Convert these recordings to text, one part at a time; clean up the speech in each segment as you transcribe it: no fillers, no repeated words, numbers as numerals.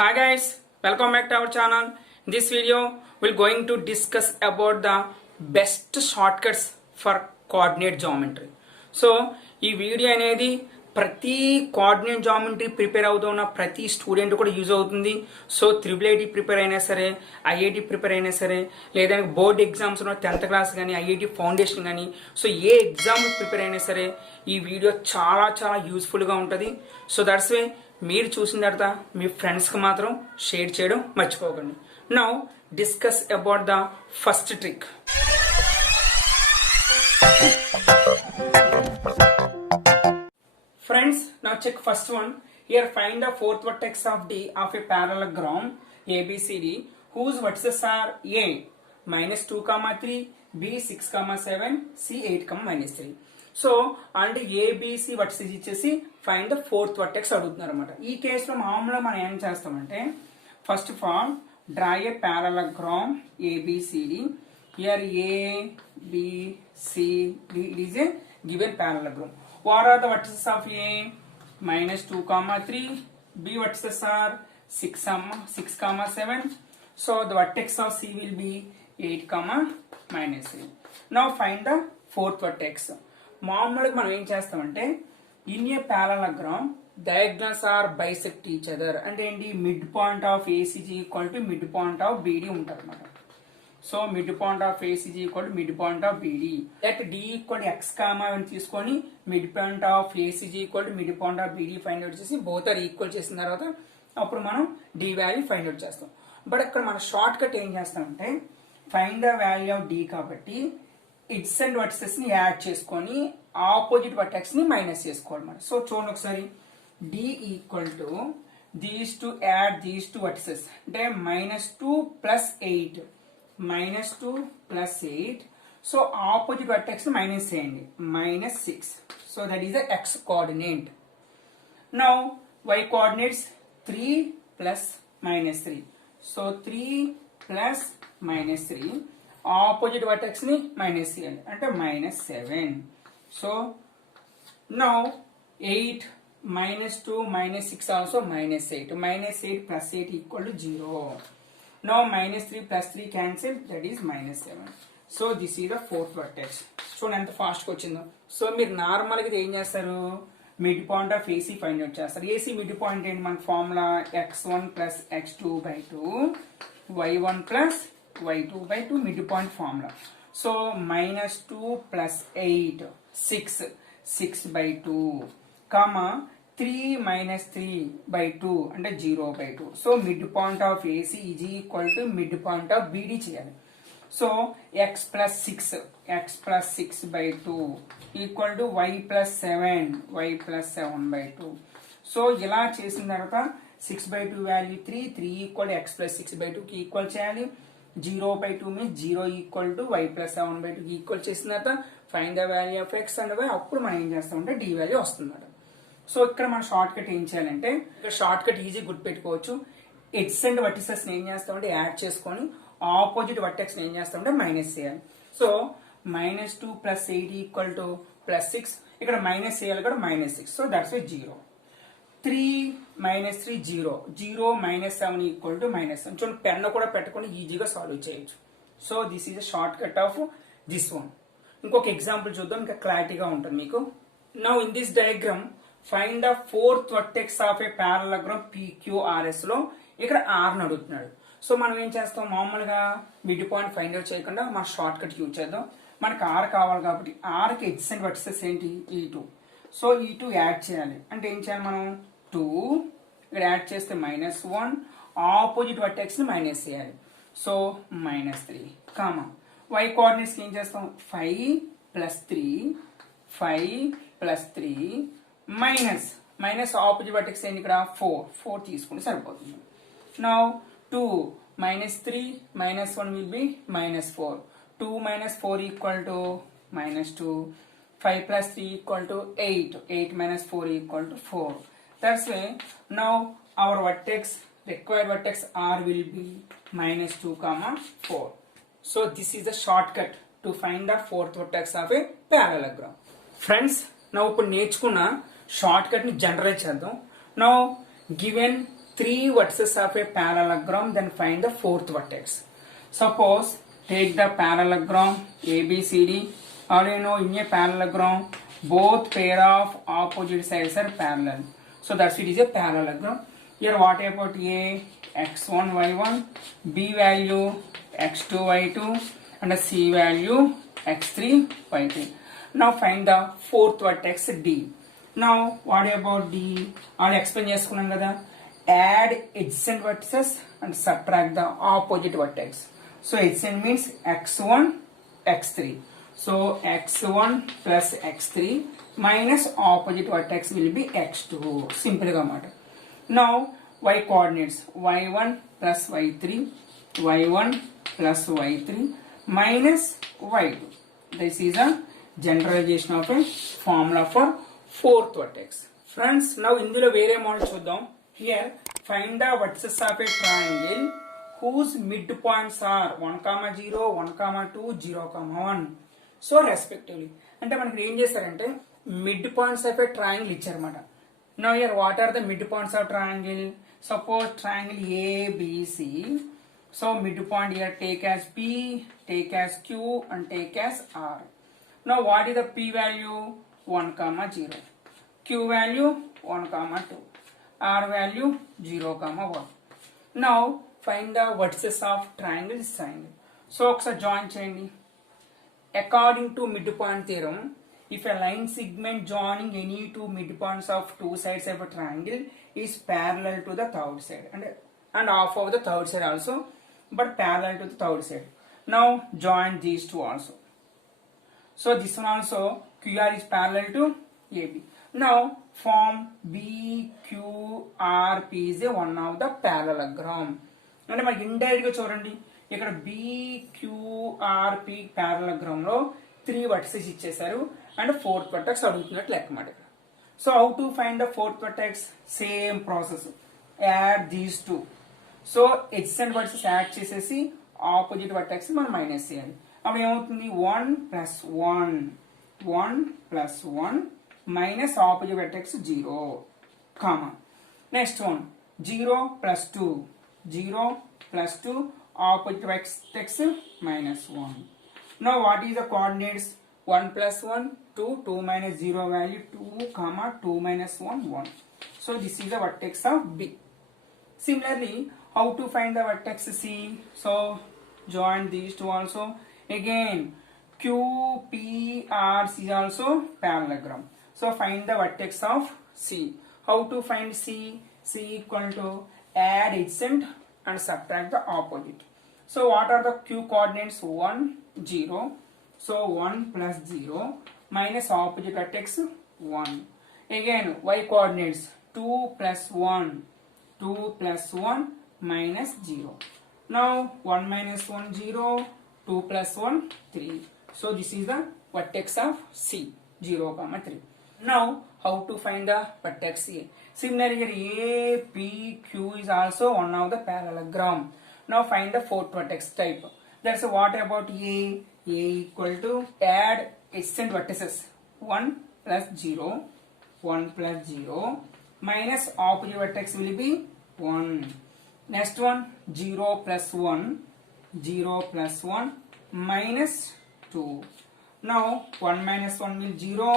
Hi guys, welcome back to our channel. In this video, we're going to discuss about the best shortcuts for coordinate geometry. So, ఈ వీడియో అనేది ప్రతి coordinate geometry prepare అవుతున్న ప్రతి స్టూడెంట్ కూడా యూజ్ అవుతుంది. So triple prepare అయినా సరే, IIT prepare అయినా సరే, లేదా బోర్డ్ ఎగ్జామ్స్ ఉన్న 10th క్లాస్ కానీ, ఐఐటి ఫౌండేషన్ కానీ, సో ఏ ఎగ్జామ్ ప్రిపేర్ అయినా సరే ఈ వీడియో చాలా చాలా యూస్ఫుల్గా ఉంటుంది. సో దట్స్ వే మీరు చూసిన తర్వాత మీ ఫ్రెండ్స్కి మాత్రం షేర్ చేయడం మర్చిపోకండి. Now discuss about the first trick. Friends, now check first one. Here find the fourth vertex of D of a parallelogram ABCD whose vertices are A -2, 3, B 6, 7, C 8, -3. సో అంటే ABC vertices ఇచ్చేసి find the fourth vertex అడుగుతున్నారు అనమాట. ఈ కేసులో మామూలుగా మనం ఏం చేస్తామంటే first of all draw a parallelogram ABCD. Here ABCD it is a given parallelogram. What are the vertices of A? -2, 3. B vertices are 6, 7. So the vertex of C will be 8, -3. Now find the fourth vertex. మామూలుగా మనం ఏం చేస్తామంటే in a parallelogram diagonals are bisect each other. అంటే ఏంటి, mid point of ACG equal to mid point of BD ఉంటారు అనమాట. So mid point of ACG equal to mid point of BD. Let D equal to x comma అని తీసుకొని mid point of ACG equal to mid point of BD find out చేసి both are equal చేసిన తర్వాత అప్పుడు మనం D value find out చేస్తాం. బట్ అక్కడ మన షార్ట్ కట్ ఏం చేస్తామంటే find the value of D కాబట్టి ఇట్స్ అండ్ వర్టిసెస్ ని యాడ్ చేసుకొని ఆపోజిట్ వర్టెక్స్ ని మైనస్ చేసుకోవాలి. సో చూడండి ఒకసారి, D equal to these two add these two vertices అంటే -2 + 8 -2 + 8. సో ఆపోజిట్ వర్టెక్స్ ని మైనస్ చేయండి, -6. So that is the x coordinate. Now y coordinates 3 + -3. So 3 + -3 opposite vertex ని మైనస్ చేయాలి అంటే -7. సో నౌ 8 -2 -6 ఆల్సో -8. -8 + 8 ఈక్వల్ టు 0. నౌ -3 + 3 cancel, that is -7. So this is the fourth vertex. చూడండి ఎంత ఫాస్ట్ గా వచ్చిందో. సో మీరు నార్మల్ గా ఏం చేస్తారు, mid point of AC find out చేస్తారు. ఏసీ మిడ్ పాయింట్ ఏంటి, మన formula x1 + x2/2 y1 + y2/2 mid point formula. So -2 + 8 6/2 3 - 3/2 అంటే 0/2. So mid point of AC is equal to mid point of BD చేయాలి. So x + 6/2 equal to y + 7/2. So ఇలా చేసిన తర్వాత 6/2 వాల్యూ 3 equal x + 6/2 కి ఈక్వల్ చేయాలి. 0/2 మీన్స్ 0 equal to y + 7/2 కి ఈక్వల్ చేసిన తర్వాత find the value of x and y. అప్పుడు మనం ఏం చేస్తామంటే డి వాల్యూ వస్తుంది. సో ఇక్కడ మన షార్ట్ కట్ ఏం చేయాలంటే ఇక్కడ షార్ట్ కట్ ఈజీ గుర్తుపెట్టుకోవచ్చు. ఎక్స్ అండ్ వర్టిసెస్ ఏం చేస్తామంటే యాడ్ చేసుకొని ఆపోజిట్ వర్టెక్స్ ఏం చేస్తామంటే మైనస్ చేయాలి. So -2 + 8 equal to +6. ఇక్కడ మైనస్ చేయాలి కూడా -6. So that's y 0. 3 - 3 0 -7 equal to -7. చూడండి పెన్ కూడా పెట్టుకొని ఈజీగా సాల్వ్ చేయొచ్చు. So this is a short cut of this one. ఇంకొక ఎగ్జాంపుల్ చూద్దాం, ఇంకా క్లారిటీగా ఉంటుంది మీకు. Now in this diagram find the fourth vertex of a parallelogram PQRS లో ఇక్కడ R అడుగుతున్నాడు. సో మనం ఏం చేస్తాం, మామూలుగా మిడ్ పాయింట్ ఫైండ్ అవుట్ చేయకుండా మన షార్ట్ కట్ యూజ్ చేద్దాం. మనకు R కావాలి కాబట్టి R కి ఎడ్జసెంట్ వర్టిసెస్ ఏంటి, E2. సో E2 యాడ్ చేయాలి అంటే ఏం చేయాలి, మనం 2 ఇక్కడ యాడ్ చేస్తే -1 ఆపోజిట్ వర్టెక్స్ ని మైనస్ చేయాలి. సో -3 y కోఆర్డినేట్స్ ఏం చేస్తాం, 5 + 3 మైనస్ ఆపోజిట్ వర్టెక్స్ ఏంటి ఇక్కడ 4 తీసుకుంటే సరిపోతుంది. నౌ 2 -3 -1 will be -4. 2 - 4 equal to -2. 5 + 3 equal to 8. 8 - 4 equal to 4. That's why now our required vertex R will be -2, 4. So this is the shortcut to find the fourth vertex of a parallelogram. Friends, now ఇప్పుడు నేర్చుకున్న short cut ని జనరేట్ చేద్దాం. Now given 3 vertices of a parallelogram, then find the fourth vertex. Suppose take the parallelogram ABCD. Already know in a parallelogram both pair of opposite sides are parallel. So that's it is a parallelogram. Here what about A? X1, Y1, B value X2, Y2, and the C value X3, Y3. Now find the fourth vertex D. Now what about D? I'll explain cheskunnam kada. Add adjacent vertices and subtract the opposite vertex. So adjacent means X1, X3. So X1 plus X3 minus opposite vertex will be X2. Simple ga matter. Now Y coordinates Y1 plus Y3, Y1 plus Y3 minus Y2. This is a generalization of a formula for fourth vertex. Friends, now indulo vere model chuddam. Here find the vertices of a triangle whose midpoints are 1, 0, 1, 2, 0, 1. So respectively. అంటే మనకి ఏం చేస్తారంటే mid points of a triangle ఇచ్చారన్నమాట. Now here what are the midpoints of triangle? Suppose triangle ABC. So midpoint here take as P, take as Q, and take as R. Now what is the P value? 1, 0. Q value 1, 2. R value 0, 1. Now find the vertices of triangle triangle. So ఒకసారి జాయిన్ చేయండి. According to midpoint theorem, if a line segment joining any two midpoints of two sides of a triangle is parallel to the third side and half of the third side also, but parallel to the third side. Now join these two also. So this one also QR is parallel to AB. Now form BQRP is a one of the parallelogram. అంటే మనకి ఇండైరెక్ట్ గా చూడండి ఇక్కడ BQRP parallelogram లో 3 vertices ఇచ్చేసారు and fourth vertex అడుగుతున్నట్టు లెక్క మాట. So how to find the fourth vertex? Same process. Add these two. So adjacent vertices add చేసేసి ఆపోజిట్ వర్టెక్స్ మనం మైనస్ చేయాలి. అప్పుడు ఏమవుతుంది? 1 + 1 minus opposite vertex 0, comma. Next one 0 + 2, 0 + 2 opposite vertex -1. Now what is the coordinates? 1 + 1 2, 2 - 0 value 2, 2 - 1 1. So this is the vertex of B. Similarly, how to find the vertex C? So join these two also. Again QPRC is also parallelogram. So find the vertex of C. How to find C? C equal to add adjacent and subtract the opposite. So what are the Q coordinates? 1 0. So 1 + 0 minus opposite vertex 1. Again Y coordinates 2 + 1, 2 + 1 minus 0. Now 1 - 1 0, 2 + 1 3. So this is the vertex of C, 0, 3. Now how to find the vertex A? Similarly here APQ is also one of the parallelogram. Now find the fourth vertex type. That's what about A? A equal to add adjacent vertices 1 + 0, 1 + 0 minus opposite vertex will be 1. Next one 0 + 1, 0 + 1 minus 2. Now 1 - 1 means 0,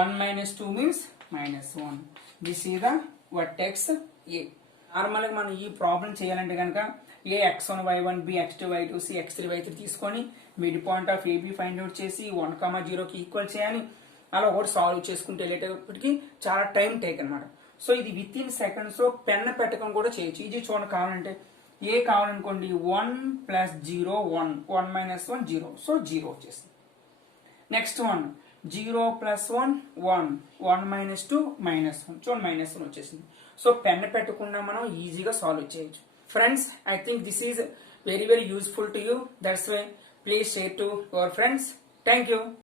1 - 2 means -1. This is the vertex A. నార్మల్గా మనం ఈ ప్రాబ్లం చేయాలంటే కనుక ఏ X1 Y1 B X2 Y2 C X3 Y3 తీసుకొని mid point of AB find out చేసి 1, 0కి ఈక్వల్ చేయాలి. అలా ఒకటి సాల్వ్ చేసుకుంటే వెళ్ళేటప్పటికి చాలా టైం టేక్ అనమాట. సో ఇది విత్ ఇన్ సెకండ్స్ లో పెన్ పెట్టకుండా కూడా చేయొచ్చు. ఇది చూడండి, కావాలంటే ఏ కావాలనుకోండి 1 + 0 1, 1 - 1 0. సో 0 వచ్చేసింది. Next one 0 + 1 1, 1 - 2 -1. చూడండి -1 వచ్చేసింది. సో పెన్ పెట్టకుండా మనం ఈజీగా సాల్వ్ చేయొచ్చు. Friends, I think this is very useful to you. That's why please share to your friends. Thank you.